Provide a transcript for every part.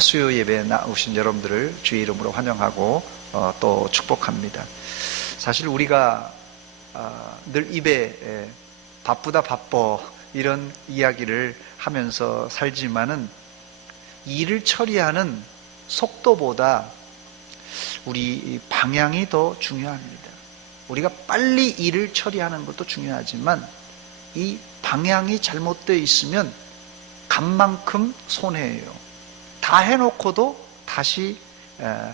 수요 예배에 나오신 여러분들을 주의 이름으로 환영하고 또 축복합니다. 사실 우리가 늘 입에 바쁘다 바빠 이런 이야기를 하면서 살지만은 일을 처리하는 속도보다 우리 방향이 더 중요합니다. 우리가 빨리 일을 처리하는 것도 중요하지만 이 방향이 잘못되어 있으면 간만큼 손해예요. 다 해놓고도 다시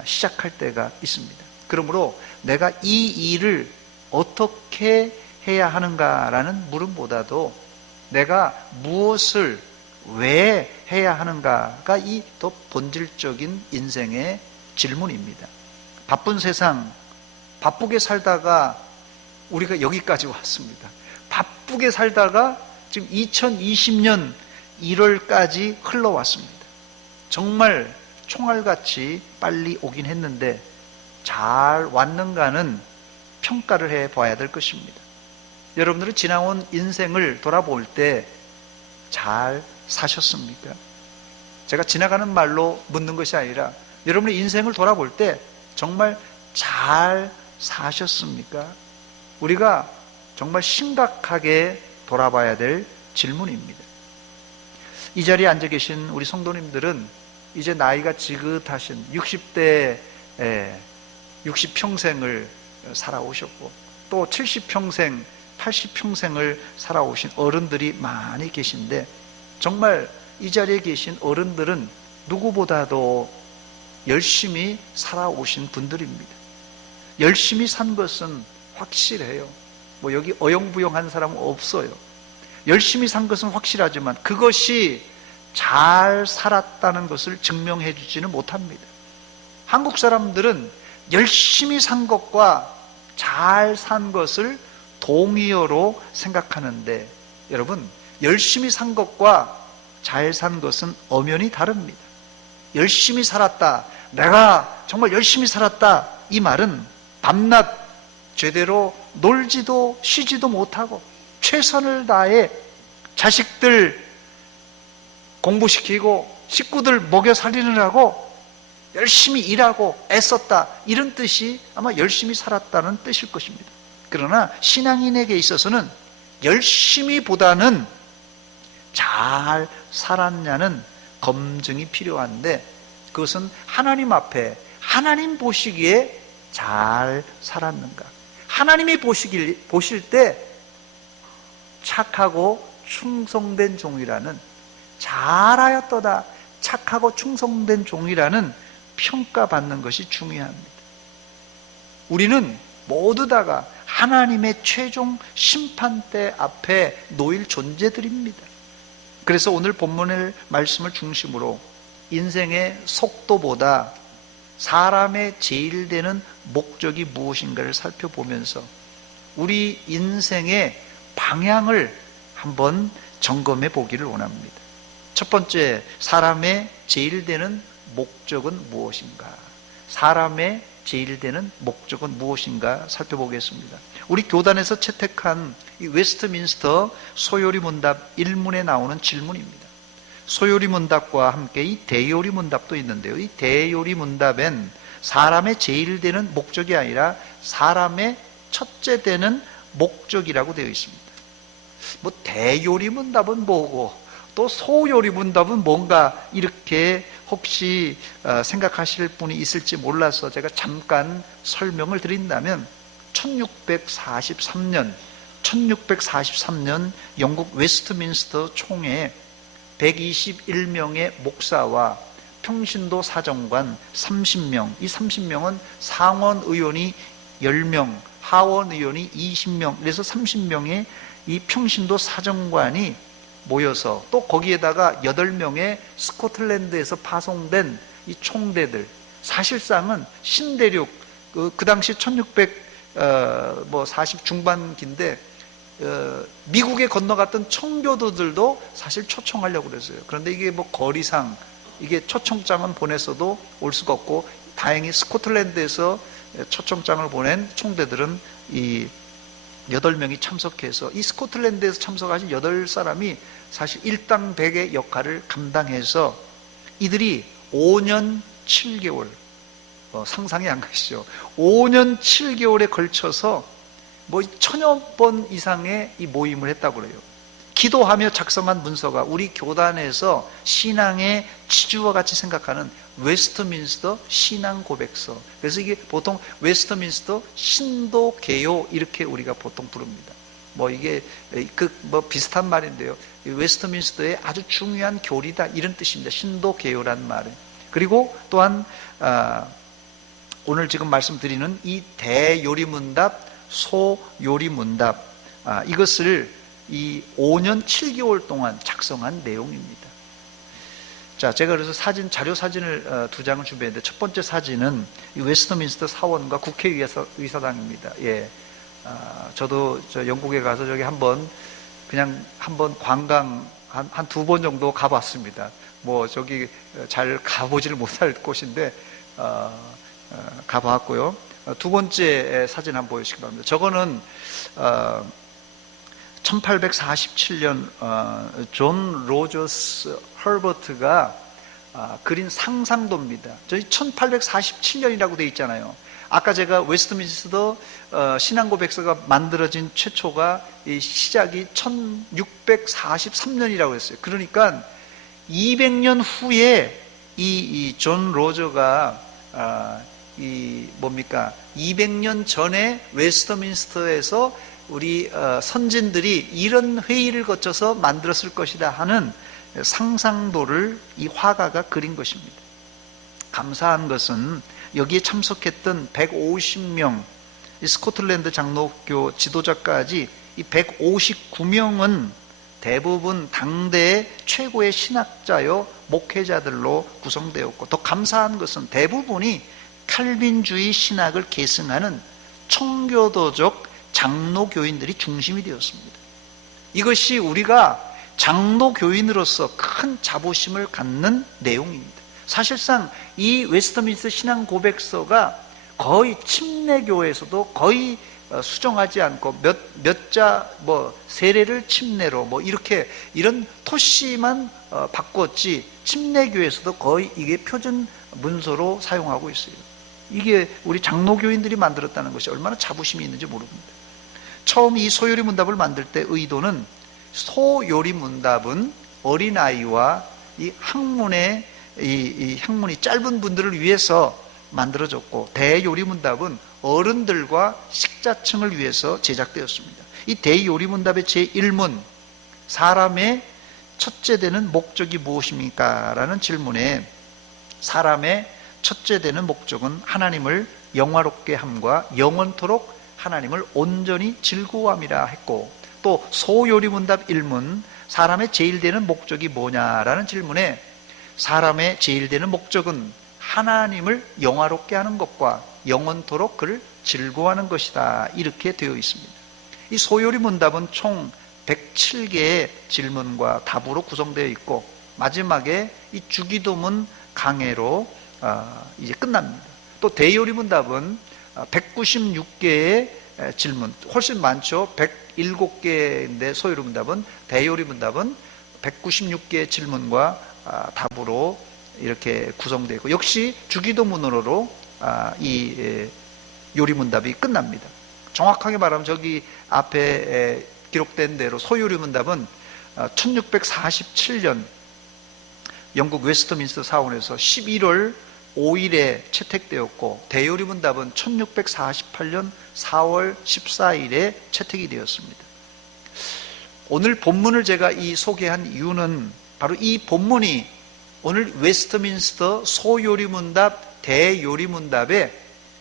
시작할 때가 있습니다. 그러므로 내가 이 일을 어떻게 해야 하는가라는 물음보다도 내가 무엇을 왜 해야 하는가가 이 더 본질적인 인생의 질문입니다. 바쁜 세상, 바쁘게 살다가 우리가 여기까지 왔습니다. 바쁘게 살다가 지금 2020년 1월까지 흘러왔습니다. 정말 총알같이 빨리 오긴 했는데 잘 왔는가는 평가를 해봐야 될 것입니다. 여러분들이 지나온 인생을 돌아볼 때 잘 사셨습니까? 제가 지나가는 말로 묻는 것이 아니라 여러분의 인생을 돌아볼 때 정말 잘 사셨습니까? 우리가 정말 심각하게 돌아봐야 될 질문입니다. 이 자리에 앉아 계신 우리 성도님들은 이제 나이가 지긋하신 60대 60평생을 살아오셨고 또 70평생 80평생을 살아오신 어른들이 많이 계신데 정말 이 자리에 계신 어른들은 누구보다도 열심히 살아오신 분들입니다. 열심히 산 것은 확실해요. 뭐 여기 어영부영한 사람은 없어요. 열심히 산 것은 확실하지만 그것이 잘 살았다는 것을 증명해 주지는 못합니다. 한국 사람들은 열심히 산 것과 잘 산 것을 동의어로 생각하는데 여러분, 열심히 산 것과 잘 산 것은 엄연히 다릅니다. 열심히 살았다, 내가 정말 열심히 살았다, 이 말은 밤낮 제대로 놀지도 쉬지도 못하고 최선을 다해 자식들 공부시키고 식구들 먹여 살리느라고 열심히 일하고 애썼다, 이런 뜻이 아마 열심히 살았다는 뜻일 것입니다. 그러나 신앙인에게 있어서는 열심히보다는 잘 살았냐는 검증이 필요한데 그것은 하나님 앞에 하나님 보시기에 잘 살았는가, 하나님이 보실 때 착하고 충성된 종이라는, 잘하였도다 착하고 충성된 종이라는 평가받는 것이 중요합니다. 우리는 모두 다가 하나님의 최종 심판대 앞에 놓일 존재들입니다. 그래서 오늘 본문의 말씀을 중심으로 인생의 속도보다 사람의 제일 되는 목적이 무엇인가를 살펴보면서 우리 인생의 방향을 한번 점검해 보기를 원합니다. 첫 번째, 사람의 제일 되는 목적은 무엇인가? 사람의 제일 되는 목적은 무엇인가 살펴보겠습니다. 우리 교단에서 채택한 이 웨스트민스터 소요리 문답 1문에 나오는 질문입니다. 소요리 문답과 함께 이 대요리 문답도 있는데요. 이 대요리 문답엔 사람의 제일 되는 목적이 아니라 사람의 첫째 되는 목적이라고 되어 있습니다. 뭐 대요리 문답은 뭐고 또 소요리 문답은 뭔가, 이렇게 혹시 생각하실 분이 있을지 몰라서 제가 잠깐 설명을 드린다면 1643년 영국 웨스트민스터 총회 121명의 목사와 평신도 사정관 30명, 이 30명은 상원 의원이 10명, 하원 의원이 20명, 그래서 30명의 이 평신도 사정관이 모여서 또 거기에다가 8명의 스코틀랜드에서 파송된 이 총대들, 사실상은 신대륙, 그 당시 1640 중반기인데 미국에 건너갔던 청교도들도 사실 초청하려고 그랬어요. 그런데 이게 뭐 거리상 이게 초청장은 보냈어도 올 수가 없고, 다행히 스코틀랜드에서 초청장을 보낸 총대들은 이 8명이 참석해서, 이 스코틀랜드에서 참석하신 8사람이 사실 일당 백의 역할을 감당해서 이들이 5년 7개월, 상상이 안 가시죠? 5년 7개월에 걸쳐서 뭐 1000여 번 이상의 이 모임을 했다고 그래요. 기도하며 작성한 문서가 우리 교단에서 신앙의 지주와 같이 생각하는 웨스트민스터 신앙 고백서. 그래서 이게 보통 웨스트민스터 신도 개요 이렇게 우리가 보통 부릅니다. 뭐 이게 뭐 비슷한 말인데요. 웨스트민스터의 아주 중요한 교리다 이런 뜻입니다. 신도 개요란 말은. 그리고 또한 오늘 지금 말씀드리는 이 대요리문답, 소요리문답, 이것을 이 5년 7개월 동안 작성한 내용입니다. 자, 제가 그래서 자료 사진을 2장을 준비했는데, 첫 번째 사진은 이 웨스트민스터 사원과 국회의사당입니다. 예. 저도 영국에 가서 저기 한번 관광 한 2번 정도 가봤습니다. 뭐 저기 잘 가보지를 못할 곳인데, 가봤고요. 두 번째 사진 한번 보여주시기 바랍니다. 저거는 1847년 존 로저스 허버트가 그린 상상도입니다. 저희 1847년이라고 되어 있잖아요. 아까 제가 웨스트민스터 신앙고백서가 만들어진 최초가 시작이 1643년이라고 했어요. 그러니까 200년 후에 이 존 로저가 200년 전에 웨스트민스터에서 우리 선진들이 이런 회의를 거쳐서 만들었을 것이다 하는 상상도를 이 화가가 그린 것입니다. 감사한 것은 여기에 참석했던 150명 스코틀랜드 장로교 지도자까지 이 159명은 대부분 당대의 최고의 신학자요 목회자들로 구성되었고, 더 감사한 것은 대부분이 칼빈주의 신학을 계승하는 청교도적 장로교인들이 중심이 되었습니다. 이것이 우리가 장로교인으로서 큰 자부심을 갖는 내용입니다. 사실상 이 웨스트민스터 신앙 고백서가 거의 침례교에서도 거의 수정하지 않고 세례를 침례로 이런 토시만 바꿨지, 침례교에서도 거의 이게 표준 문서로 사용하고 있어요. 이게 우리 장로교인들이 만들었다는 것이 얼마나 자부심이 있는지 모릅니다. 처음 이 소요리 문답을 만들 때 의도는, 소요리 문답은 어린아이와 이 학문의 이 학문이 짧은 분들을 위해서 만들어졌고, 대요리 문답은 어른들과 식자층을 위해서 제작되었습니다. 이 대요리 문답의 제1문, 사람의 첫째 되는 목적이 무엇입니까? 라는 질문에, 사람의 첫째 되는 목적은 하나님을 영화롭게 함과 영원토록 하나님을 온전히 즐거워함이라 했고, 또 소요리 문답 1문, 사람의 제일 되는 목적이 뭐냐라는 질문에, 사람의 제일 되는 목적은 하나님을 영화롭게 하는 것과 영원토록 그를 즐거워하는 것이다, 이렇게 되어 있습니다. 이 소요리 문답은 총 107개의 질문과 답으로 구성되어 있고, 마지막에 이 주기도문 강해로 이제 끝납니다. 또 대요리 문답은 196개의 질문, 훨씬 많죠. 107개인데 소요리 문답은, 대요리 문답은 196개의 질문과 답으로 이렇게 구성되어 있고, 역시 주기도문으로 이 요리문답이 끝납니다. 정확하게 말하면 저기 앞에 기록된 대로 소요리문답은 1647년 영국 웨스트민스터 사원에서 11월 5일에 채택되었고, 대요리문답은 1648년 4월 14일에 채택이 되었습니다. 오늘 본문을 제가 소개한 이유는 바로 이 본문이 오늘 웨스트민스터 소요리문답, 대요리문답의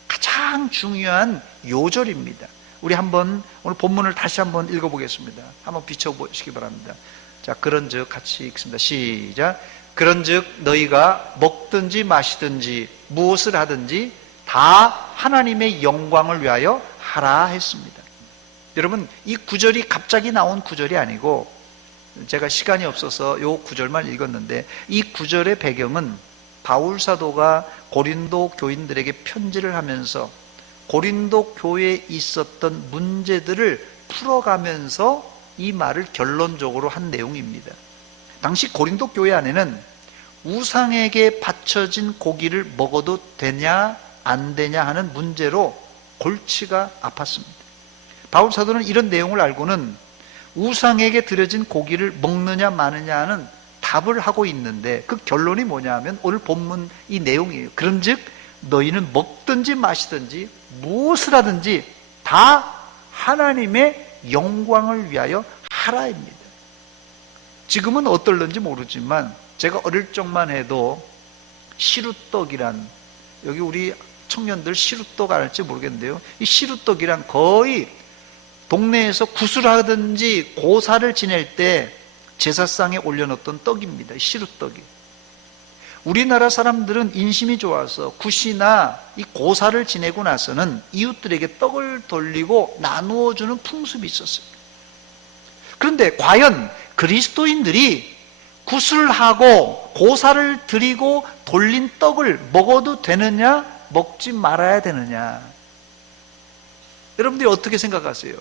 가장 중요한 요절입니다. 우리 한번 오늘 본문을 다시 한번 읽어보겠습니다. 한번 비춰보시기 바랍니다. 자, 그런즉 같이 읽습니다. 시작. 그런즉 너희가 먹든지 마시든지 무엇을 하든지 다 하나님의 영광을 위하여 하라 했습니다. 여러분, 이 구절이 갑자기 나온 구절이 아니고, 제가 시간이 없어서 이 구절만 읽었는데, 이 구절의 배경은 바울 사도가 고린도 교인들에게 편지를 하면서 고린도 교회에 있었던 문제들을 풀어가면서 이 말을 결론적으로 한 내용입니다. 당시 고린도 교회 안에는 우상에게 바쳐진 고기를 먹어도 되냐 안 되냐 하는 문제로 골치가 아팠습니다. 바울 사도는 이런 내용을 알고는 우상에게 드려진 고기를 먹느냐 마느냐 하는 답을 하고 있는데, 그 결론이 뭐냐 하면 오늘 본문 이 내용이에요. 그런즉 너희는 먹든지 마시든지 무엇을 하든지 다 하나님의 영광을 위하여 하라입니다. 지금은 어떨런지 모르지만 제가 어릴 적만 해도 시루떡이란, 여기 우리 청년들 시루떡 알지 모르겠는데요, 이 시루떡이란 거의 동네에서 구슬하든지 고사를 지낼 때 제사상에 올려놓던 떡입니다. 시루떡이. 우리나라 사람들은 인심이 좋아서 굿이나 이 고사를 지내고 나서는 이웃들에게 떡을 돌리고 나누어주는 풍습이 있었어요. 그런데 과연 그리스도인들이 굿을 하고 고사를 드리고 돌린 떡을 먹어도 되느냐, 먹지 말아야 되느냐? 여러분들이 어떻게 생각하세요?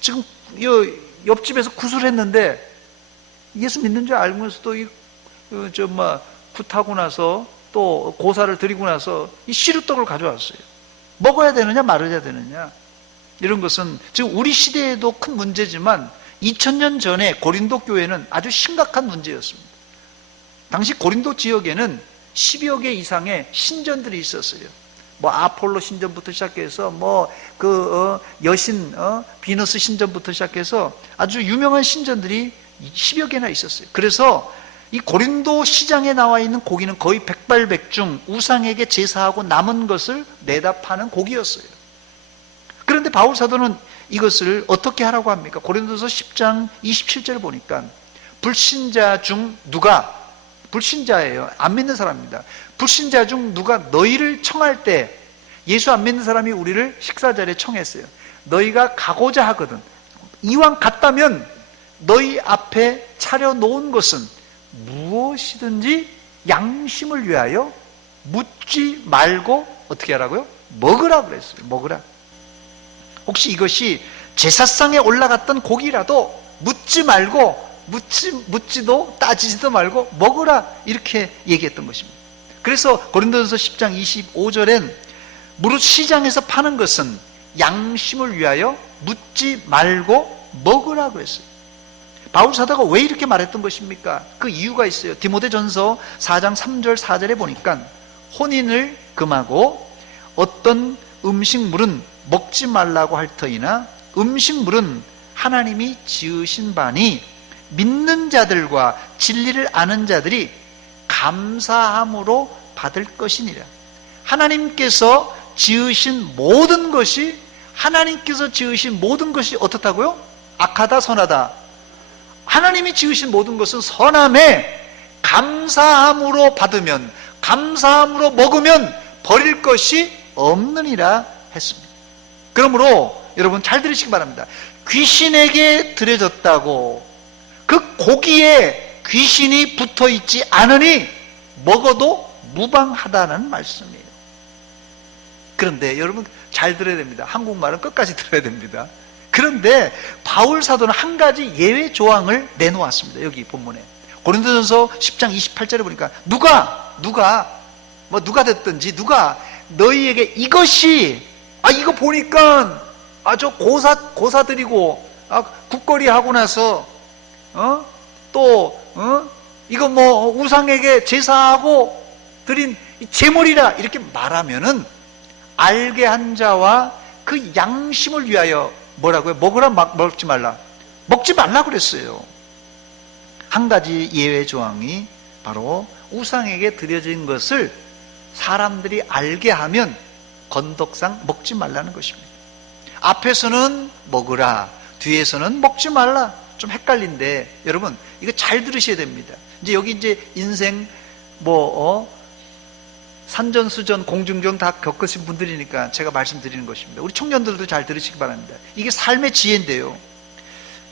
지금 옆집에서 굿을 했는데 예수 믿는 줄 알면서도 굿하고 나서 또 고사를 드리고 나서 이 시루떡을 가져왔어요. 먹어야 되느냐 말아야 되느냐? 이런 것은 지금 우리 시대에도 큰 문제지만 2000년 전에 고린도 교회는 아주 심각한 문제였습니다. 당시 고린도 지역에는 10여 개 이상의 신전들이 있었어요. 뭐 아폴로 신전부터 시작해서 여신 비너스 신전부터 시작해서 아주 유명한 신전들이 10여 개나 있었어요. 그래서 이 고린도 시장에 나와 있는 고기는 거의 백발백중 우상에게 제사하고 남은 것을 내다 파는 고기였어요. 그런데 바울 사도는 이것을 어떻게 하라고 합니까? 고린도서 10장 27절 보니까 불신자 중 누가, 불신자예요. 안 믿는 사람입니다. 불신자 중 누가 너희를 청할 때, 예수 안 믿는 사람이 우리를 식사 자리에 청했어요. 너희가 가고자 하거든. 이왕 갔다면 너희 앞에 차려놓은 것은 무엇이든지 양심을 위하여 묻지 말고 어떻게 하라고요? 먹으라 그랬어요. 먹으라. 혹시 이것이 제사상에 올라갔던 고기라도 묻지 말고, 묻지도 따지지도 말고 먹으라, 이렇게 얘기했던 것입니다. 그래서 고린도전서 10장 25절엔 무릇 시장에서 파는 것은 양심을 위하여 묻지 말고 먹으라 그랬어요. 바울 사도가 왜 이렇게 말했던 것입니까? 그 이유가 있어요. 디모데전서 4장 3절 4절에 보니까 혼인을 금하고 어떤 음식물은 먹지 말라고 할 터이나 음식물은 하나님이 지으신 바니 믿는 자들과 진리를 아는 자들이 감사함으로 받을 것이니라. 하나님께서 지으신 모든 것이, 하나님께서 지으신 모든 것이 어떻다고요? 악하다 선하다? 하나님이 지으신 모든 것은 선함에 감사함으로 받으면, 감사함으로 먹으면 버릴 것이 없느니라 했습니다. 그러므로 여러분 잘 들으시기 바랍니다. 귀신에게 드려졌다고 그 고기에 귀신이 붙어있지 않으니 먹어도 무방하다는 말씀이에요. 그런데 여러분 잘 들어야 됩니다. 한국말은 끝까지 들어야 됩니다. 그런데 바울 사도는 한 가지 예외 조항을 내놓았습니다. 여기 본문에 고린도전서 10장 28절에 보니까 누가 됐든지 누가 너희에게 이것이, 이거 보니까 저 고사 드리고 국거리 하고 나서 이거 우상에게 제사하고 드린 제물이라 이렇게 말하면은 알게 한 자와 그 양심을 위하여 뭐라고요? 먹으라, 먹지 말라. 먹지 말라 그랬어요. 한 가지 예외 조항이 바로 우상에게 드려진 것을 사람들이 알게 하면 건덕상 먹지 말라는 것입니다. 앞에서는 먹으라, 뒤에서는 먹지 말라. 좀 헷갈린데 여러분 이거 잘 들으셔야 됩니다. 여기 인생 산전수전 공중전 다 겪으신 분들이니까 제가 말씀드리는 것입니다. 우리 청년들도 잘 들으시기 바랍니다. 이게 삶의 지혜인데요,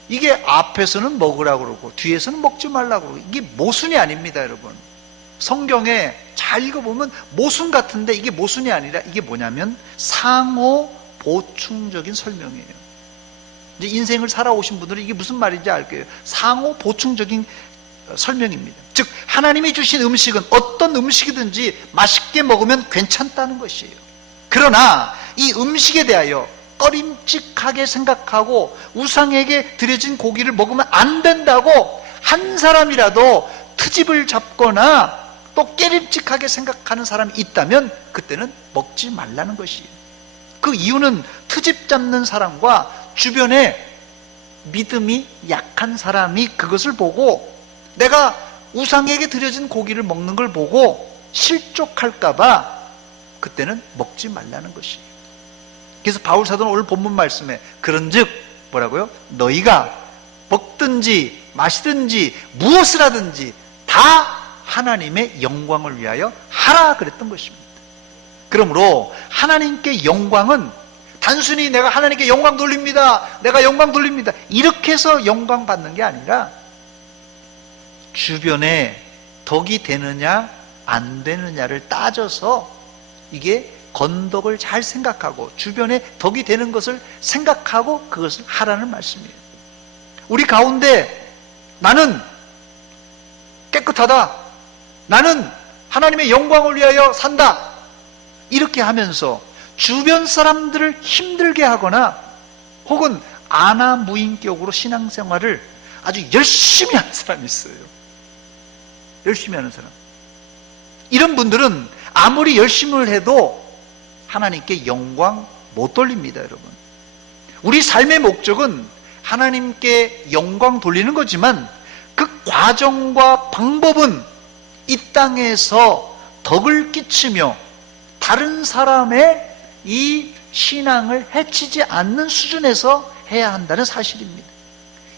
이게 앞에서는 먹으라고 그러고 뒤에서는 먹지 말라고 그러고 이게 모순이 아닙니다. 여러분 성경에 잘 읽어보면 모순 같은데 이게 모순이 아니라 이게 뭐냐면 상호 보충적인 설명이에요. 이제 인생을 살아오신 분들은 이게 무슨 말인지 알 거예요. 상호 보충적인 설명입니다. 즉 하나님이 주신 음식은 어떤 음식이든지 맛있게 먹으면 괜찮다는 것이에요. 그러나 이 음식에 대하여 꺼림칙하게 생각하고 우상에게 드려진 고기를 먹으면 안 된다고 한 사람이라도 트집을 잡거나 또 깨림칙하게 생각하는 사람이 있다면 그때는 먹지 말라는 것이에요. 그 이유는 트집 잡는 사람과 주변에 믿음이 약한 사람이 그것을 보고 내가 우상에게 드려진 고기를 먹는 걸 보고 실족할까봐 그때는 먹지 말라는 것이에요. 그래서 바울 사도는 오늘 본문 말씀에 그런즉 뭐라고요? 너희가 먹든지 마시든지 무엇을 하든지 다 하나님의 영광을 위하여 하라 그랬던 것입니다. 그러므로 하나님께 영광은 단순히 내가 하나님께 영광 돌립니다, 내가 영광 돌립니다 이렇게 해서 영광 받는 게 아니라 주변에 덕이 되느냐 안 되느냐를 따져서 이게 건덕을 잘 생각하고 주변에 덕이 되는 것을 생각하고 그것을 하라는 말씀이에요. 우리 가운데 나는 깨끗하다, 나는 하나님의 영광을 위하여 산다 이렇게 하면서 주변 사람들을 힘들게 하거나 혹은 안하무인격으로 신앙생활을 아주 열심히 하는 사람이 있어요. 열심히 하는 사람. 이런 분들은 아무리 열심을 해도 하나님께 영광 못 돌립니다, 여러분. 우리 삶의 목적은 하나님께 영광 돌리는 거지만 그 과정과 방법은 이 땅에서 덕을 끼치며 다른 사람의 이 신앙을 해치지 않는 수준에서 해야 한다는 사실입니다.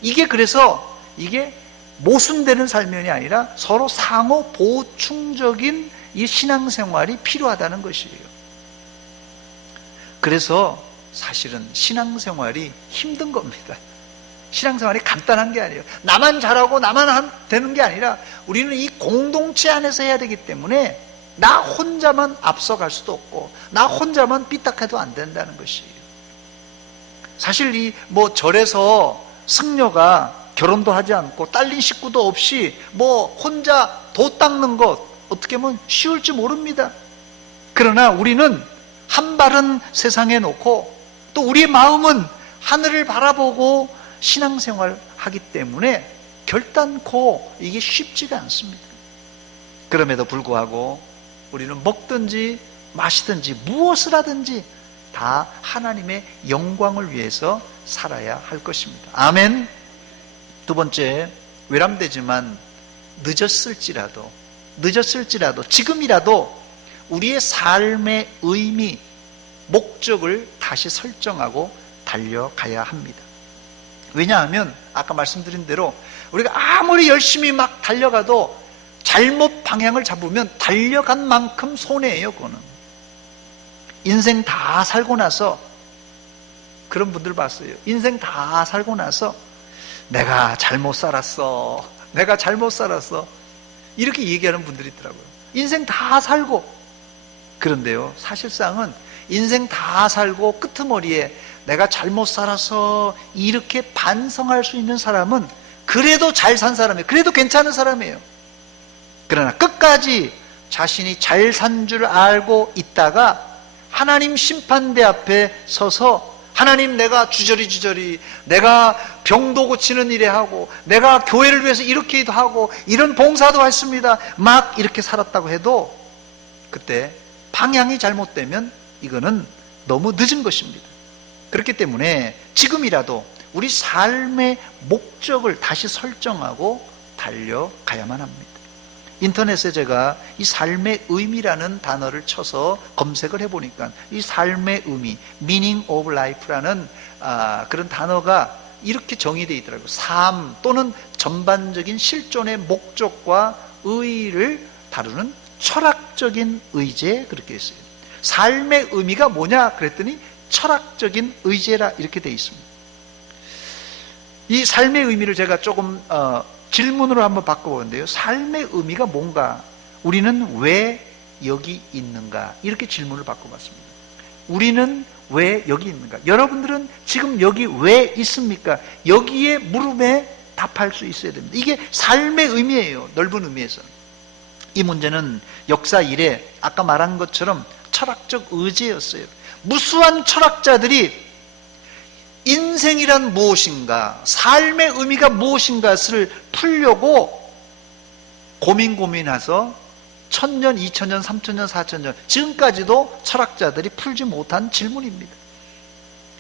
이게 그래서 이게 모순되는 삶이 아니라 서로 상호 보충적인 이 신앙생활이 필요하다는 것이에요. 그래서 사실은 신앙생활이 힘든 겁니다. 신앙생활이 간단한 게 아니에요. 나만 잘하고 나만 되는 게 아니라 우리는 이 공동체 안에서 해야 되기 때문에 나 혼자만 앞서갈 수도 없고 나 혼자만 삐딱해도 안 된다는 것이에요. 사실 이 절에서 승려가 결혼도 하지 않고 딸린 식구도 없이 혼자 도 닦는 것 어떻게 보면 쉬울지 모릅니다. 그러나 우리는 한 발은 세상에 놓고 또 우리의 마음은 하늘을 바라보고 신앙생활을 하기 때문에 결단코 이게 쉽지가 않습니다. 그럼에도 불구하고 우리는 먹든지 마시든지 무엇을 하든지 다 하나님의 영광을 위해서 살아야 할 것입니다. 아멘. 두 번째, 외람되지만 늦었을지라도 지금이라도 우리의 삶의 의미, 목적을 다시 설정하고 달려가야 합니다. 왜냐하면 아까 말씀드린 대로 우리가 아무리 열심히 막 달려가도 잘못 방향을 잡으면 달려간 만큼 손해예요. 그거는 인생 다 살고 나서 그런 분들 봤어요. 인생 다 살고 나서 내가 잘못 살았어 이렇게 얘기하는 분들이 있더라고요. 인생 다 살고. 그런데요, 사실상은 인생 다 살고 끄트머리에 내가 잘못 살아서 이렇게 반성할 수 있는 사람은 그래도 잘 산 사람이에요. 그래도 괜찮은 사람이에요. 그러나 끝까지 자신이 잘 산 줄 알고 있다가 하나님 심판대 앞에 서서 하나님, 내가 주저리 내가 병도 고치는 일에 하고 내가 교회를 위해서 이렇게도 하고 이런 봉사도 했습니다 막 이렇게 살았다고 해도 그때 방향이 잘못되면 이거는 너무 늦은 것입니다. 그렇기 때문에 지금이라도 우리 삶의 목적을 다시 설정하고 달려가야만 합니다. 인터넷에 제가 이 삶의 의미라는 단어를 쳐서 검색을 해보니까 이 삶의 의미, meaning of life라는 그런 단어가 이렇게 정의되어 있더라고요. 삶 또는 전반적인 실존의 목적과 의의를 다루는 철학적인 의제, 그렇게 했어요. 삶의 의미가 뭐냐 그랬더니 철학적인 의제라 이렇게 되어 있습니다. 이 삶의 의미를 제가 조금 질문으로 한번 바꿔보는데요. 삶의 의미가 뭔가? 우리는 왜 여기 있는가? 이렇게 질문을 바꿔봤습니다. 우리는 왜 여기 있는가? 여러분들은 지금 여기 왜 있습니까? 여기에 물음에 답할 수 있어야 됩니다. 이게 삶의 의미예요. 넓은 의미에서. 이 문제는 역사 이래 아까 말한 것처럼 철학적 의제였어요. 무수한 철학자들이 인생이란 무엇인가, 삶의 의미가 무엇인가를 풀려고 고민해서 1000년, 2000년, 3000년, 4000년 지금까지도 철학자들이 풀지 못한 질문입니다.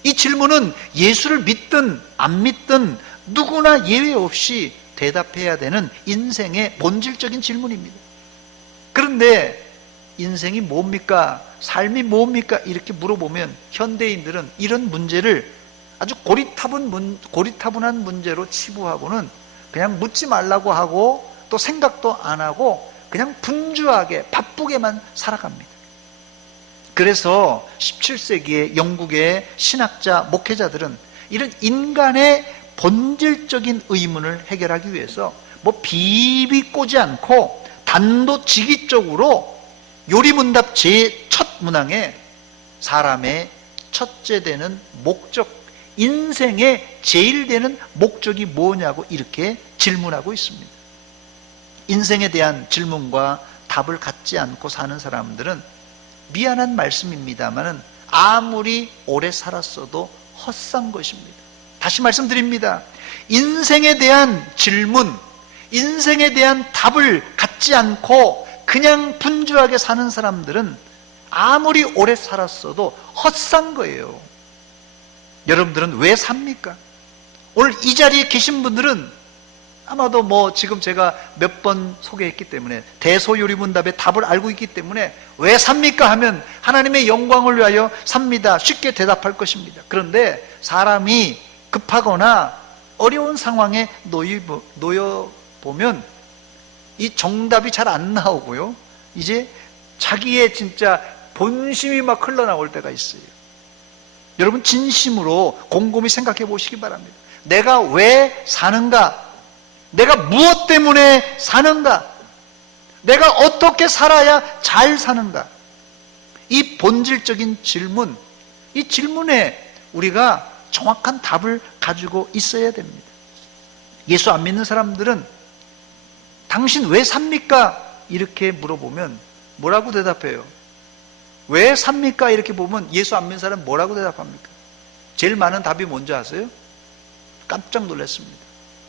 이 질문은 예수를 믿든 안 믿든 누구나 예외 없이 대답해야 되는 인생의 본질적인 질문입니다. 그런데 인생이 뭡니까? 삶이 뭡니까? 이렇게 물어보면 현대인들은 이런 문제를 아주 고리타분한 문제로 치부하고는 그냥 묻지 말라고 하고 또 생각도 안 하고 그냥 분주하게 바쁘게만 살아갑니다. 그래서 17세기의 영국의 신학자, 목회자들은 이런 인간의 본질적인 의문을 해결하기 위해서 뭐 비비 꼬지 않고 단도직입적으로 요리문답 제1 문항에 사람의 첫째 되는 목적, 인생의 제일 되는 목적이 뭐냐고 이렇게 질문하고 있습니다. 인생에 대한 질문과 답을 갖지 않고 사는 사람들은 미안한 말씀입니다만은 아무리 오래 살았어도 헛산 것입니다. 다시 말씀드립니다. 인생에 대한 질문, 인생에 대한 답을 갖지 않고 그냥 분주하게 사는 사람들은 아무리 오래 살았어도 헛산 거예요. 여러분들은 왜 삽니까? 오늘 이 자리에 계신 분들은 아마도 뭐 지금 제가 몇 번 소개했기 때문에 대소요리문답의 답을 알고 있기 때문에 왜 삽니까? 하면 하나님의 영광을 위하여 삽니다. 쉽게 대답할 것입니다. 그런데 사람이 급하거나 어려운 상황에 놓여 보면 이 정답이 잘 안 나오고요. 이제 자기의 진짜 본심이 막 흘러나올 때가 있어요. 여러분 진심으로 곰곰이 생각해 보시기 바랍니다. 내가 왜 사는가? 내가 무엇 때문에 사는가? 내가 어떻게 살아야 잘 사는가? 이 본질적인 질문, 이 질문에 우리가 정확한 답을 가지고 있어야 됩니다. 예수 안 믿는 사람들은 당신 왜 삽니까? 이렇게 물어보면 뭐라고 대답해요? 왜 삽니까? 이렇게 보면 예수 안 믿는 사람은 뭐라고 대답합니까? 제일 많은 답이 뭔지 아세요? 깜짝 놀랐습니다.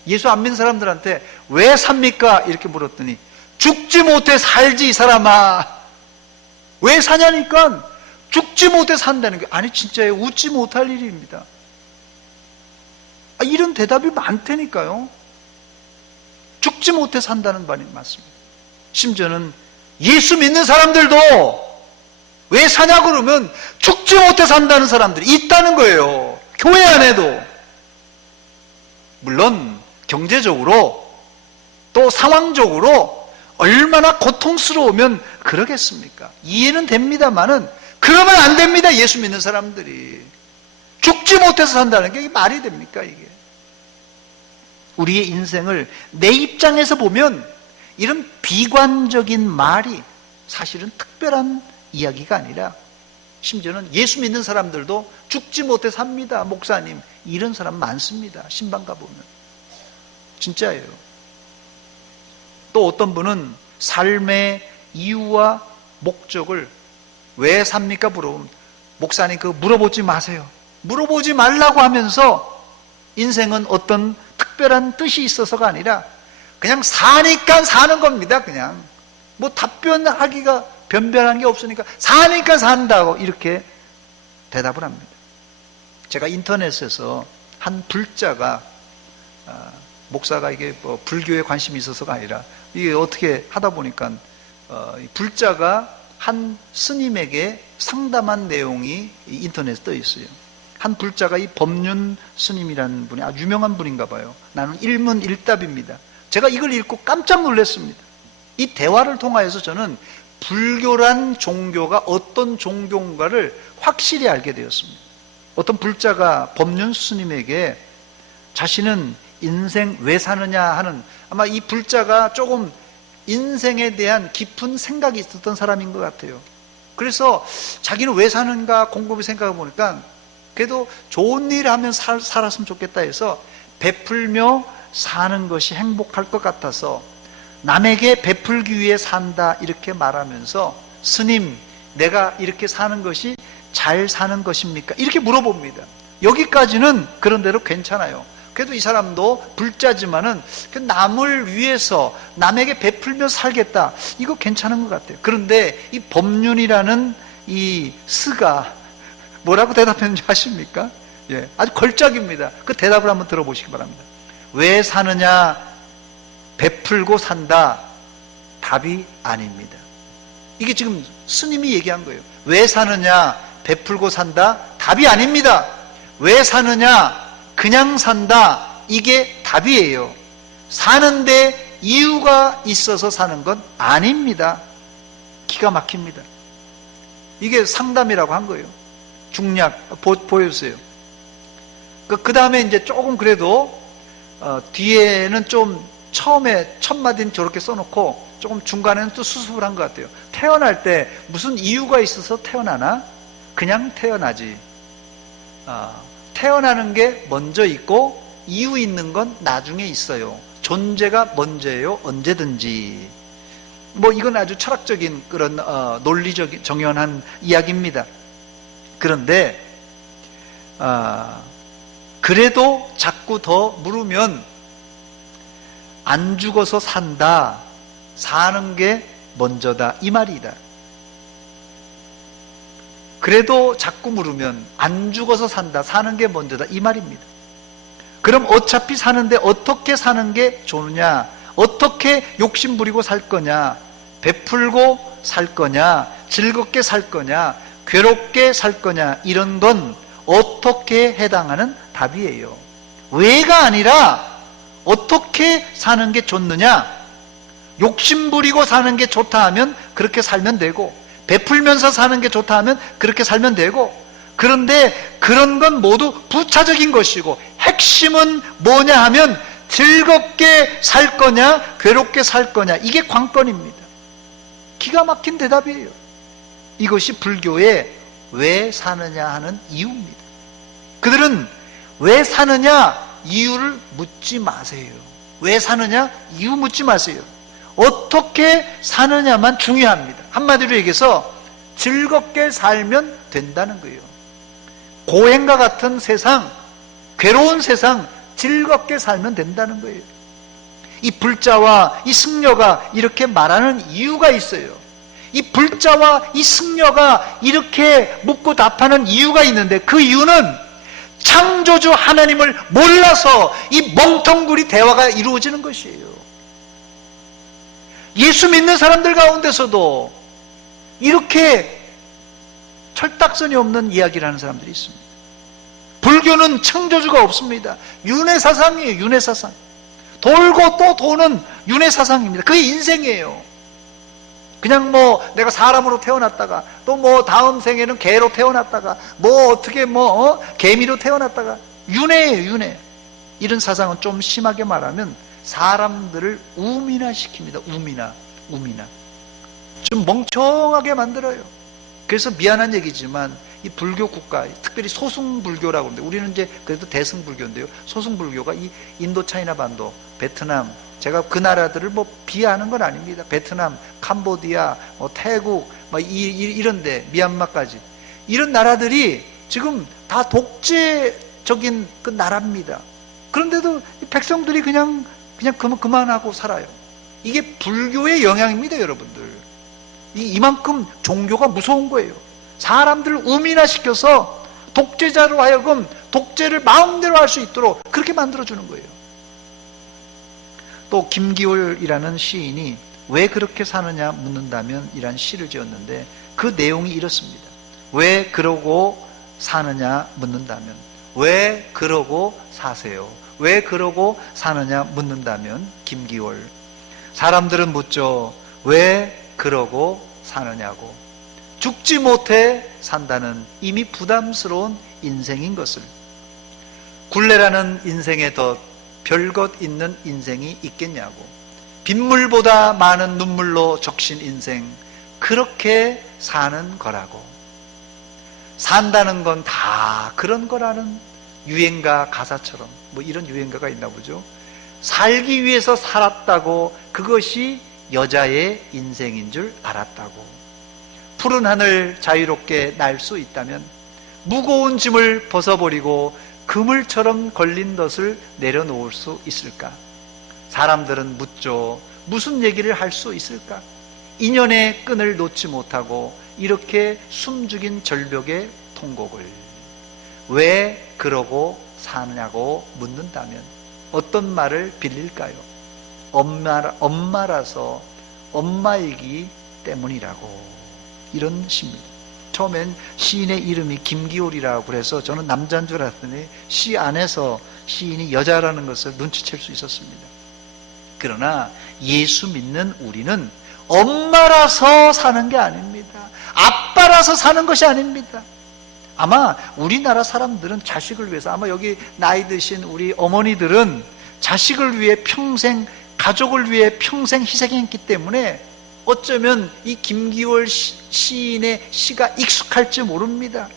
예수 안 믿는 사람들한테 왜 삽니까? 이렇게 물었더니 죽지 못해 살지 이 사람아. 왜 사냐니까 죽지 못해 산다는 게 아니 진짜예요. 웃지 못할 일입니다. 이런 대답이 많다니까요. 죽지 못해 산다는 말이 맞습니다. 심지어는 예수 믿는 사람들도 왜 사냐고 그러면 죽지 못해 산다는 사람들이 있다는 거예요. 교회 안에도. 물론 경제적으로 또 상황적으로 얼마나 고통스러우면 그러겠습니까? 이해는 됩니다만은 그러면 안 됩니다. 예수 믿는 사람들이 죽지 못해서 산다는 게 말이 됩니까? 이게 우리의 인생을 내 입장에서 보면 이런 비관적인 말이 사실은 특별한 이야기가 아니라 심지어는 예수 믿는 사람들도 죽지 못해 삽니다. 목사님 이런 사람 많습니다. 신방 가보면 진짜예요. 또 어떤 분은 삶의 이유와 목적을 왜 삽니까? 물어보면 목사님 그거 물어보지 마세요. 물어보지 말라고 하면서 인생은 어떤 특별한 뜻이 있어서가 아니라 그냥 사니까 사는 겁니다. 그냥 뭐 답변하기가 변변한 게 없으니까 사니까 산다고 이렇게 대답을 합니다. 제가 인터넷에서 한 불자가 목사가 이게 뭐 불교에 관심이 있어서가 아니라 이게 어떻게 하다 보니까 불자가 한 스님에게 상담한 내용이 인터넷에 떠 있어요. 한 불자가 이 법륜 스님이라는 분이 아주 유명한 분인가 봐요. 나는 일문일답입니다. 제가 이걸 읽고 깜짝 놀랐습니다. 이 대화를 통하여서 저는 불교란 종교가 어떤 종교인가를 확실히 알게 되었습니다. 어떤 불자가 법륜 스님에게 자신은 인생 왜 사느냐 하는, 아마 이 불자가 조금 인생에 대한 깊은 생각이 있었던 사람인 것 같아요. 그래서 자기는 왜 사는가 곰곰이 생각해 보니까 그래도 좋은 일 하면 살았으면 좋겠다 해서 베풀며 사는 것이 행복할 것 같아서 남에게 베풀기 위해 산다 이렇게 말하면서 스님, 내가 이렇게 사는 것이 잘 사는 것입니까? 이렇게 물어봅니다. 여기까지는 그런 대로 괜찮아요. 그래도 이 사람도 불자지만은 남을 위해서 남에게 베풀며 살겠다, 이거 괜찮은 것 같아요. 그런데 이 법륜이라는 이 스가 뭐라고 대답했는지 아십니까? 예, 아주 걸작입니다. 그 대답을 한번 들어보시기 바랍니다. 왜 사느냐? 베풀고 산다. 답이 아닙니다. 이게 지금 스님이 얘기한 거예요. 왜 사느냐? 베풀고 산다. 답이 아닙니다. 왜 사느냐? 그냥 산다. 이게 답이에요. 사는데 이유가 있어서 사는 건 아닙니다. 기가 막힙니다. 이게 상담이라고 한 거예요. 중략 보여주세요. 그 다음에 이제 조금 그래도 뒤에는 좀 처음에 첫 마디는 저렇게 써놓고 조금 중간에는 또 수습을 한 것 같아요. 태어날 때 무슨 이유가 있어서 태어나나? 그냥 태어나지. 태어나는 게 먼저 있고 이유 있는 건 나중에 있어요. 존재가 먼저예요. 언제든지. 뭐 이건 아주 철학적인 그런 논리적 정연한 이야기입니다. 그런데 그래도 자꾸 더 물으면 안 죽어서 산다. 사는 게 먼저다. 이 말이다. 그래도 자꾸 물으면 안 죽어서 산다. 사는 게 먼저다. 이 말입니다. 그럼 어차피 사는데 어떻게 사는 게 좋으냐? 어떻게 욕심 부리고 살 거냐? 베풀고 살 거냐? 즐겁게 살 거냐? 괴롭게 살 거냐? 이런 건 어떻게 해당하는 답이에요. 왜가 아니라 어떻게 사는 게 좋느냐? 욕심 부리고 사는 게 좋다 하면 그렇게 살면 되고, 베풀면서 사는 게 좋다 하면 그렇게 살면 되고, 그런데 그런 건 모두 부차적인 것이고 핵심은 뭐냐 하면 즐겁게 살 거냐 괴롭게 살 거냐, 이게 관건입니다. 기가 막힌 대답이에요. 이것이 불교의 왜 사느냐 하는 이유입니다. 그들은 왜 사느냐 이유를 묻지 마세요. 왜 사느냐 이유 묻지 마세요. 어떻게 사느냐만 중요합니다. 한마디로 얘기해서 즐겁게 살면 된다는 거예요. 고행과 같은 세상, 괴로운 세상 즐겁게 살면 된다는 거예요. 이 불자와 이 승려가 이렇게 말하는 이유가 있어요. 이 불자와 이 승려가 이렇게 묻고 답하는 이유가 있는데, 그 이유는 창조주 하나님을 몰라서 이 멍텅구리 대화가 이루어지는 것이에요. 예수 믿는 사람들 가운데서도 이렇게 철딱선이 없는 이야기를 하는 사람들이 있습니다. 불교는 창조주가 없습니다. 윤회사상이에요. 윤회사상. 돌고 또 도는 윤회사상입니다. 그게 인생이에요. 그냥 뭐 내가 사람으로 태어났다가 또 뭐 다음 생에는 개로 태어났다가 뭐 어떻게 개미로 태어났다가 윤회예요. 윤회. 이런 사상은 좀 심하게 말하면 사람들을 우민화시킵니다. 우민화. 좀 멍청하게 만들어요. 그래서 미안한 얘기지만 이 불교 국가, 특별히 소승불교라고 하는데, 우리는 이제 그래도 대승불교인데요. 소승불교가 이 인도 차이나 반도, 베트남, 제가 그 나라들을 뭐 비하하는 건 아닙니다. 베트남, 캄보디아, 태국, 이런데 미얀마까지, 이런 나라들이 지금 다 독재적인 그 나라입니다. 그런데도 백성들이 그냥 그만하고 살아요. 이게 불교의 영향입니다, 여러분들. 이만큼 종교가 무서운 거예요. 사람들을 우민화시켜서 독재자로 하여금 독재를 마음대로 할 수 있도록 그렇게 만들어주는 거예요. 또 김기월이라는 시인이 왜 그렇게 사느냐 묻는다면 이란 시를 지었는데, 그 내용이 이렇습니다. 왜 그러고 사느냐 묻는다면, 왜 그러고 사세요? 왜 그러고 사느냐 묻는다면, 김기월. 사람들은 묻죠. 왜 그러고 사느냐고. 죽지 못해 산다는 이미 부담스러운 인생인 것을. 굴레라는 인생에 더 별것 있는 인생이 있겠냐고. 빗물보다 많은 눈물로 적신 인생, 그렇게 사는 거라고. 산다는 건 다 그런 거라는 유행가 가사처럼, 뭐 이런 유행가가 있나 보죠. 살기 위해서 살았다고, 그것이 여자의 인생인 줄 알았다고. 푸른 하늘 자유롭게 날 수 있다면 무거운 짐을 벗어버리고 그물처럼 걸린 덫을 내려놓을 수 있을까? 사람들은 묻죠. 무슨 얘기를 할 수 있을까? 인연의 끈을 놓지 못하고 이렇게 숨죽인 절벽의 통곡을 왜 그러고 사느냐고 묻는다면 어떤 말을 빌릴까요? 엄마라서, 엄마이기 때문이라고. 이런 시입니다. 처음엔 시인의 이름이 김기올이라고 그래서 저는 남자인 줄 알았더니 시 안에서 시인이 여자라는 것을 눈치챌 수 있었습니다. 그러나 예수 믿는 우리는 엄마라서 사는 게 아닙니다. 아빠라서 사는 것이 아닙니다. 아마 우리나라 사람들은 자식을 위해서, 아마 여기 나이 드신 우리 어머니들은 자식을 위해 평생, 가족을 위해 평생 희생했기 때문에 어쩌면 이 김기월 시인의 시가 익숙할지 모릅니다.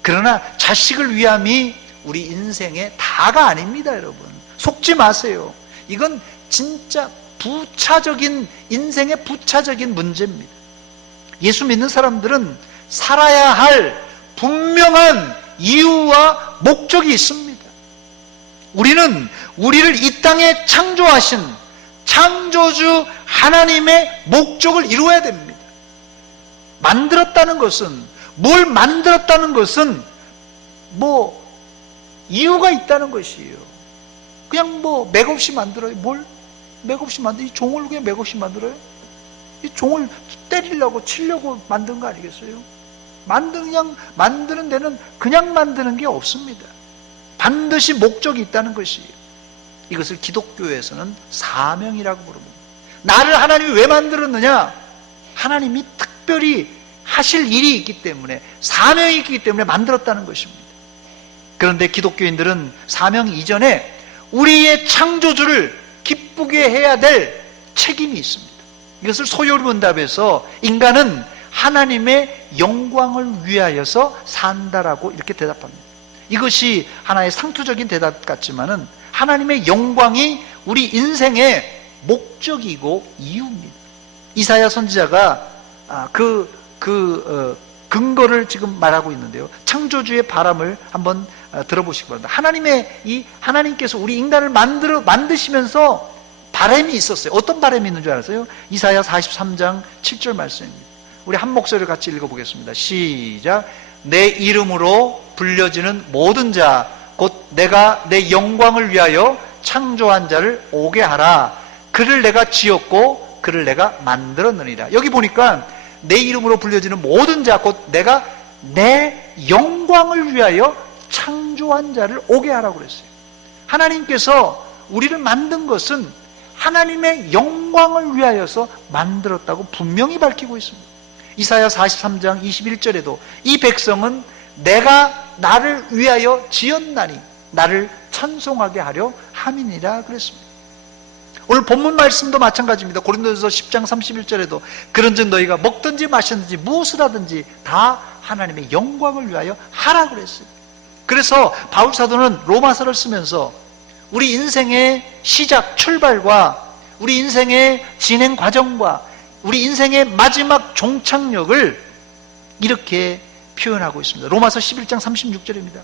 그러나 자식을 위함이 우리 인생의 다가 아닙니다, 여러분. 속지 마세요. 이건 진짜 부차적인, 인생의 부차적인 문제입니다. 예수 믿는 사람들은 살아야 할 분명한 이유와 목적이 있습니다. 우리는 우리를 이 땅에 창조하신 창조주 하나님의 목적을 이루어야 됩니다. 만들었다는 것은, 뭘 만들었다는 것은 뭐 이유가 있다는 것이에요. 그냥 뭐 맥없이 만들어요. 뭘 맥없이 만들어요? 이 종을 그냥 맥없이 만들어요? 이 종을 때리려고 치려고 만든 거 아니겠어요? 그냥 만드는 데는 그냥 만드는 게 없습니다. 반드시 목적이 있다는 것이에요. 이것을 기독교에서는 사명이라고 부릅니다. 나를 하나님이 왜 만들었느냐? 하나님이 특별히 하실 일이 있기 때문에, 사명이 있기 때문에 만들었다는 것입니다. 그런데 기독교인들은 사명 이전에 우리의 창조주를 기쁘게 해야 될 책임이 있습니다. 이것을 소요문답에서 인간은 하나님의 영광을 위하여서 산다라고 이렇게 대답합니다. 이것이 하나의 상투적인 대답 같지만은 하나님의 영광이 우리 인생의 목적이고 이유입니다. 이사야 선지자가 근거를 지금 말하고 있는데요. 창조주의 바람을 한번 들어보시기 바랍니다. 하나님께서 우리 인간을 만드시면서 바람이 있었어요. 어떤 바람이 있는 줄 알았어요? 이사야 43장 7절 말씀입니다. 우리 한 목소리를 같이 읽어보겠습니다. 시작. 내 이름으로 불려지는 모든 자, 곧 내가 내 영광을 위하여 창조한 자를 오게 하라. 그를 내가 지었고 그를 내가 만들었느니라. 여기 보니까 내 이름으로 불려지는 모든 자, 곧 내가 내 영광을 위하여 창조한 자를 오게 하라고 그랬어요. 하나님께서 우리를 만든 것은 하나님의 영광을 위하여서 만들었다고 분명히 밝히고 있습니다. 이사야 43장 21절에도 이 백성은 내가 나를 위하여 지었나니 나를 찬송하게 하려 함이니라 그랬습니다. 오늘 본문 말씀도 마찬가지입니다. 고린도전서 10장 31절에도 그런즉 너희가 먹든지 마시든지 무엇을 하든지 다 하나님의 영광을 위하여 하라 그랬어요. 그래서 바울 사도는 로마서를 쓰면서 우리 인생의 시작, 출발과 우리 인생의 진행 과정과 우리 인생의 마지막 종착역을 이렇게 표현하고 있습니다. 로마서 11장 36절입니다.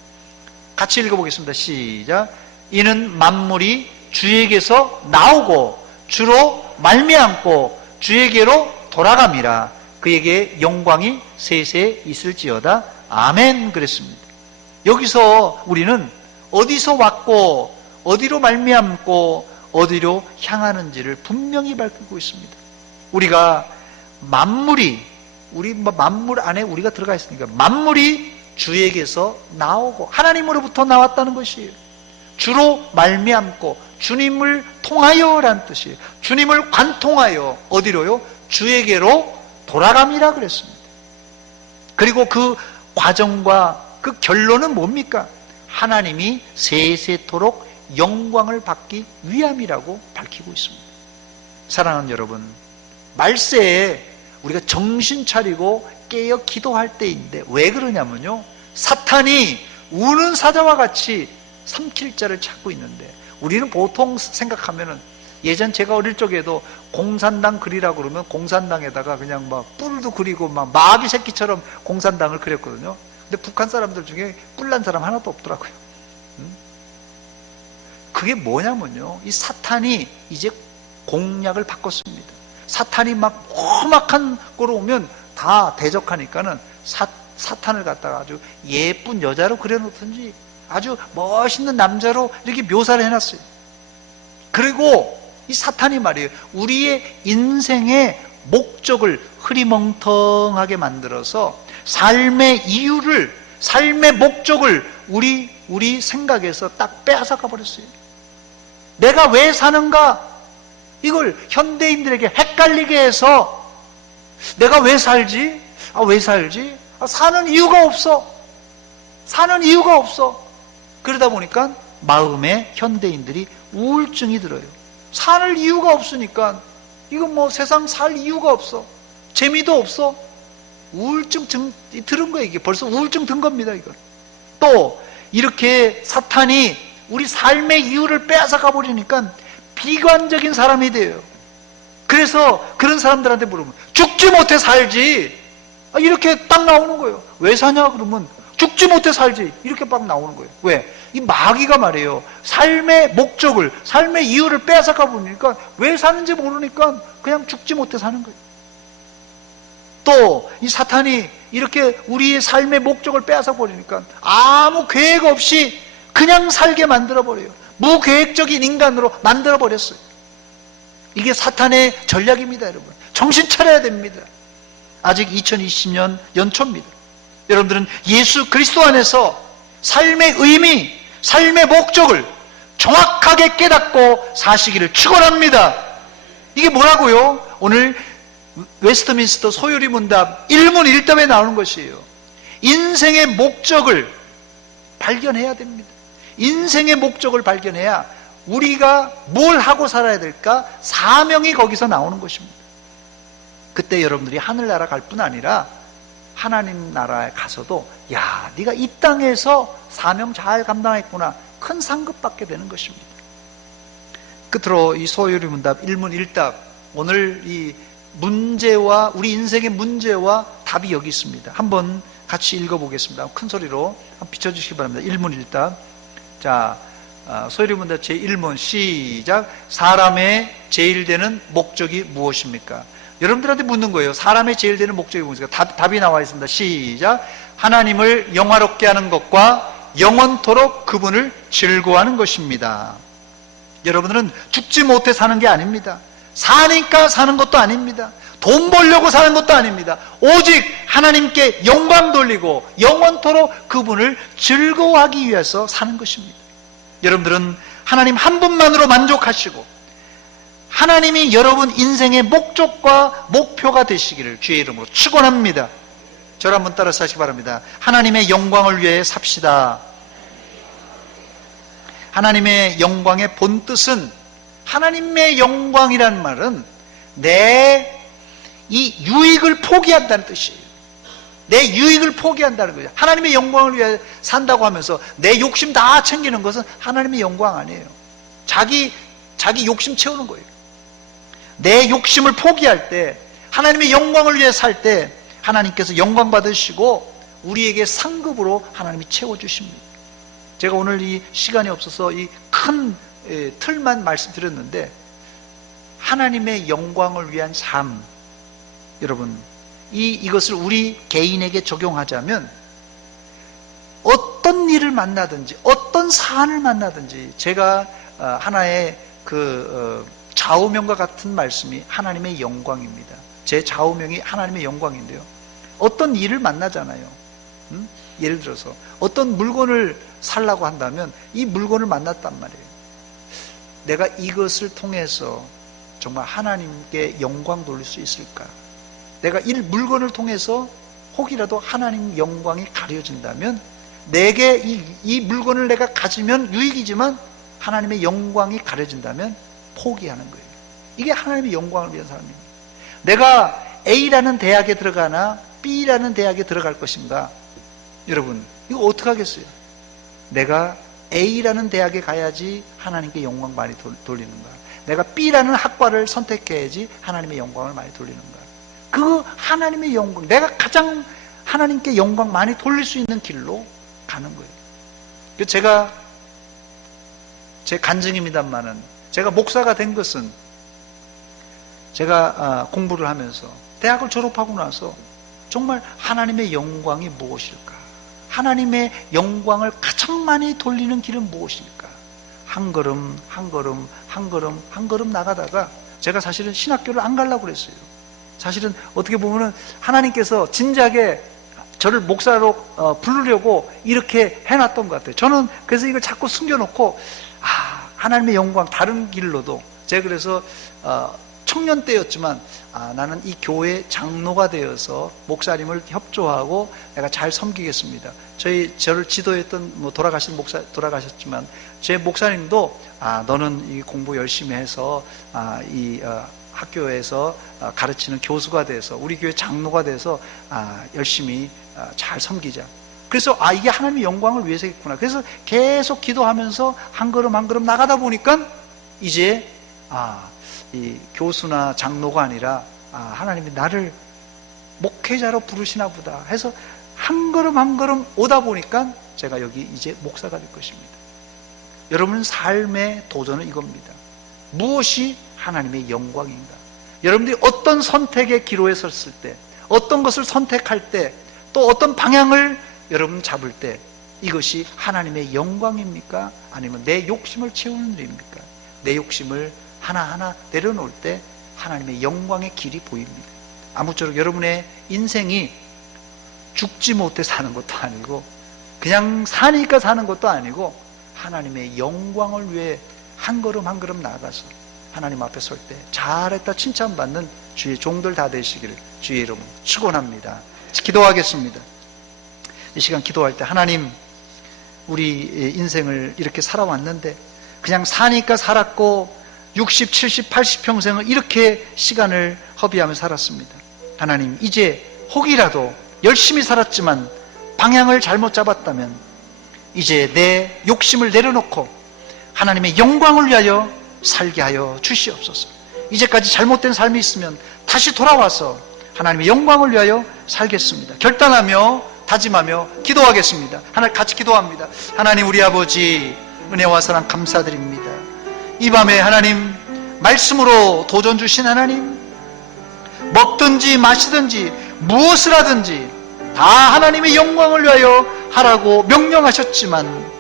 같이 읽어보겠습니다. 시작. 이는 만물이 주에게서 나오고 주로 말미암고 주에게로 돌아감이라. 그에게 영광이 세세 있을지어다. 아멘. 그랬습니다. 여기서 우리는 어디서 왔고 어디로 말미암고 어디로 향하는지를 분명히 밝히고 있습니다. 우리가 만물 안에 우리가 들어가 있으니까 만물이 주에게서 나오고 하나님으로부터 나왔다는 것이에요. 주로 말미암고 주님을 통하여라는 뜻이에요. 주님을 관통하여 어디로요? 주에게로 돌아감이라 그랬습니다. 그리고 그 과정과 그 결론은 뭡니까? 하나님이 세세토록 영광을 받기 위함이라고 밝히고 있습니다. 사랑하는 여러분, 말세에 우리가 정신 차리고 깨어 기도할 때인데 왜 그러냐면요, 사탄이 우는 사자와 같이 삼킬 자를 찾고 있는데 우리는 보통 생각하면은, 예전 제가 어릴 적에도 공산당 그리라고 그러면 공산당에다가 그냥 막 뿔도 그리고 막 마귀 새끼처럼 공산당을 그렸거든요. 근데 북한 사람들 중에 뿔난 사람 하나도 없더라고요. 그게 뭐냐면요, 이 사탄이 이제 공략을 바꿨습니다. 사탄이 막 험악한 거로 오면 다 대적하니까는 사탄을 갖다가 아주 예쁜 여자로 그려놓든지 아주 멋있는 남자로 이렇게 묘사를 해놨어요. 그리고 이 사탄이 말이에요, 우리의 인생의 목적을 흐리멍텅하게 만들어서 삶의 이유를, 삶의 목적을 우리 생각에서 딱 빼앗아가 버렸어요. 내가 왜 사는가? 이걸 현대인들에게 헷갈리게 해서 내가 왜 살지? 왜 살지? 사는 이유가 없어. 사는 이유가 없어. 그러다 보니까 마음에 현대인들이 우울증이 들어요. 살 이유가 없으니까, 이건 뭐 세상 살 이유가 없어. 재미도 없어. 우울증 들은 거예요. 이게 벌써 우울증 든 겁니다, 이건. 또 이렇게 사탄이 우리 삶의 이유를 빼앗아가 버리니까 비관적인 사람이 돼요. 그래서 그런 사람들한테 물으면 죽지 못해 살지, 이렇게 딱 나오는 거예요. 왜 사냐 그러면 죽지 못해 살지, 이렇게 막 나오는 거예요. 왜? 이 마귀가 말이에요, 삶의 목적을, 삶의 이유를 빼앗아가 버리니까 왜 사는지 모르니까 그냥 죽지 못해 사는 거예요. 또 이 사탄이 이렇게 우리의 삶의 목적을 빼앗아 버리니까 아무 계획 없이 그냥 살게 만들어 버려요. 무계획적인 인간으로 만들어 버렸어요. 이게 사탄의 전략입니다, 여러분. 정신 차려야 됩니다. 아직 2020년 연초입니다. 여러분들은 예수 그리스도 안에서 삶의 의미, 삶의 목적을 정확하게 깨닫고 사시기를 축원합니다. 이게 뭐라고요? 오늘 웨스트민스터 소요리 문답 1문 1답에 나오는 것이에요. 인생의 목적을 발견해야 됩니다. 인생의 목적을 발견해야 우리가 뭘 하고 살아야 될까? 사명이 거기서 나오는 것입니다. 그때 여러분들이 하늘나라 갈 뿐 아니라 하나님 나라에 가서도, 야, 네가 이 땅에서 사명 잘 감당했구나, 큰 상급 받게 되는 것입니다. 끝으로 이 소요리 문답 1문 1답, 오늘 이 문제와, 우리 인생의 문제와 답이 여기 있습니다. 한번 같이 읽어보겠습니다. 큰 소리로 한번 비춰주시기 바랍니다. 1문 1답. 자, 소요리 문답 제1문 시작. 사람의 제일 되는 목적이 무엇입니까? 여러분들한테 묻는 거예요. 사람의 제일 되는 목적이 무엇입니까? 답이 나와 있습니다. 시작. 하나님을 영화롭게 하는 것과 영원토록 그분을 즐거워하는 것입니다. 여러분들은 죽지 못해 사는 게 아닙니다. 사니까 사는 것도 아닙니다. 돈 벌려고 사는 것도 아닙니다. 오직 하나님께 영광 돌리고 영원토록 그분을 즐거워하기 위해서 사는 것입니다. 여러분들은 하나님 한 분만으로 만족하시고 하나님이 여러분 인생의 목적과 목표가 되시기를 주의 이름으로 축원합니다. 저를 한번 따라서 하시기 바랍니다. 하나님의 영광을 위해 삽시다. 하나님의 영광의 본뜻은, 하나님의 영광이란 말은 내 이 유익을 포기한다는 뜻이에요. 내 유익을 포기한다는 거예요. 하나님의 영광을 위해 산다고 하면서 내 욕심 다 챙기는 것은 하나님의 영광 아니에요. 자기 욕심 채우는 거예요. 내 욕심을 포기할 때, 하나님의 영광을 위해 살 때 하나님께서 영광 받으시고 우리에게 상급으로 하나님이 채워주십니다. 제가 오늘 이 시간이 없어서 이 큰 틀만 말씀드렸는데, 하나님의 영광을 위한 삶, 여러분, 이것을 우리 개인에게 적용하자면 어떤 일을 만나든지 어떤 사안을 만나든지, 제가 하나의 좌우명과 같은 말씀이 하나님의 영광입니다. 제 좌우명이 하나님의 영광인데요, 어떤 일을 만나잖아요. 예를 들어서 어떤 물건을 살라고 한다면 이 물건을 만났단 말이에요. 내가 이것을 통해서 정말 하나님께 영광 돌릴 수 있을까? 내가 이 물건을 통해서 혹이라도 하나님 영광이 가려진다면, 내게 이 물건을 내가 가지면 유익이지만 하나님의 영광이 가려진다면 포기하는 거예요. 이게 하나님의 영광을 위한 사람입니다. 내가 A라는 대학에 들어가나 B라는 대학에 들어갈 것인가? 여러분, 이거 어떻게 하겠어요? 내가 A라는 대학에 가야지 하나님께 영광 많이 돌리는 거야. 내가 B라는 학과를 선택해야지 하나님의 영광을 많이 돌리는 거야. 그 하나님의 영광, 내가 가장 하나님께 영광 많이 돌릴 수 있는 길로 가는 거예요. 제가 제 간증입니다만은, 제가 목사가 된 것은 제가 공부를 하면서 대학을 졸업하고 나서 정말 하나님의 영광이 무엇일까? 하나님의 영광을 가장 많이 돌리는 길은 무엇일까? 한 걸음 한 걸음 한 걸음 한 걸음 나가다가 제가 사실은 신학교를 안 가려고 그랬어요. 사실은 어떻게 보면은 하나님께서 진작에 저를 목사로 부르려고 이렇게 해놨던 것 같아요. 저는 그래서 이걸 자꾸 숨겨놓고 하나님의 영광 다른 길로도, 제가 그래서 청년 때였지만 나는 이 교회 장로가 되어서 목사님을 협조하고 내가 잘 섬기겠습니다. 저를 지도했던 돌아가신 목사 돌아가셨지만 제 목사님도 너는 이 공부 열심히 해서 이 학교에서 가르치는 교수가 돼서 우리 교회 장로가 돼서 열심히 잘 섬기자. 그래서 이게 하나님의 영광을 위해서겠구나. 그래서 계속 기도하면서 한 걸음 한 걸음 나가다 보니까 이제 이 교수나 장로가 아니라 하나님이 나를 목회자로 부르시나 보다 해서 한 걸음 한 걸음 오다 보니까 제가 여기 이제 목사가 될 것입니다. 여러분 삶의 도전은 이겁니다. 무엇이 하나님의 영광인가? 여러분들이 어떤 선택의 기로에 섰을 때, 어떤 것을 선택할 때, 또 어떤 방향을 여러분 잡을 때 이것이 하나님의 영광입니까? 아니면 내 욕심을 채우는 일입니까? 내 욕심을 하나하나 내려놓을 때 하나님의 영광의 길이 보입니다. 아무쪼록 여러분의 인생이 죽지 못해 사는 것도 아니고 그냥 사니까 사는 것도 아니고 하나님의 영광을 위해 한 걸음 한 걸음 나아가서 하나님 앞에 설 때 잘했다 칭찬받는 주의 종들 다 되시기를 주의 이름으로 축원합니다. 기도하겠습니다. 이 시간 기도할 때 하나님, 우리 인생을 이렇게 살아왔는데 그냥 사니까 살았고 60, 70, 80평생을 이렇게 시간을 허비하며 살았습니다. 하나님, 이제 혹이라도 열심히 살았지만 방향을 잘못 잡았다면 이제 내 욕심을 내려놓고 하나님의 영광을 위하여 살게 하여 주시옵소서. 이제까지 잘못된 삶이 있으면 다시 돌아와서 하나님의 영광을 위하여 살겠습니다. 결단하며 다짐하며 기도하겠습니다. 하나님 같이 기도합니다. 하나님, 우리 아버지 은혜와 사랑 감사드립니다. 이 밤에 하나님 말씀으로 도전 주신 하나님, 먹든지 마시든지 무엇을 하든지 다 하나님의 영광을 위하여 하라고 명령하셨지만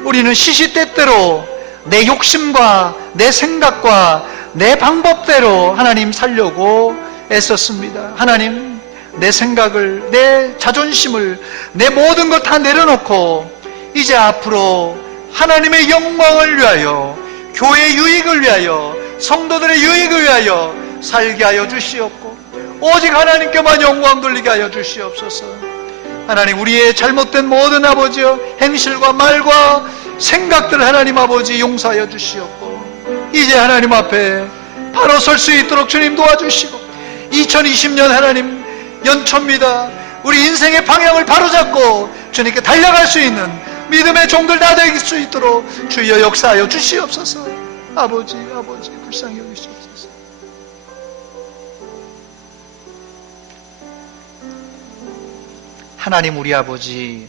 우리는 시시때때로 내 욕심과 내 생각과 내 방법대로 하나님 살려고 애썼습니다. 하나님, 내 생각을, 내 자존심을, 내 모든 것 다 내려놓고 이제 앞으로 하나님의 영광을 위하여, 교회의 유익을 위하여, 성도들의 유익을 위하여 살게 하여 주시옵고 오직 하나님께만 영광 돌리게 하여 주시옵소서. 하나님, 우리의 잘못된 모든 아버지여 행실과 말과 생각들 하나님 아버지 용서하여 주시옵고 이제 하나님 앞에 바로 설 수 있도록 주님 도와주시고 2020년 하나님 연초입니다. 우리 인생의 방향을 바로잡고 주님께 달려갈 수 있는 믿음의 종들 다 될 수 있도록 주여 역사하여 주시옵소서. 아버지 불쌍히 여기시옵소서. 하나님, 우리 아버지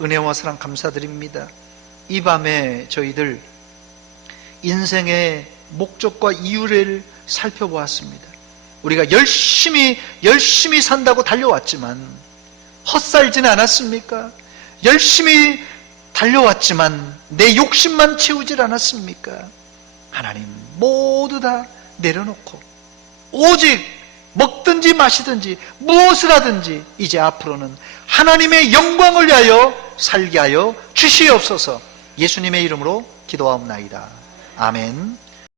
은혜와 사랑 감사드립니다. 이 밤에 저희들 인생의 목적과 이유를 살펴보았습니다. 우리가 열심히 산다고 달려왔지만 헛살지는 않았습니까? 열심히 달려왔지만 내 욕심만 채우질 않았습니까? 하나님, 모두 다 내려놓고 오직 먹든지 마시든지 무엇을 하든지 이제 앞으로는 하나님의 영광을 위하여 살게 하여 주시옵소서. 예수님의 이름으로 기도하옵나이다. 아멘.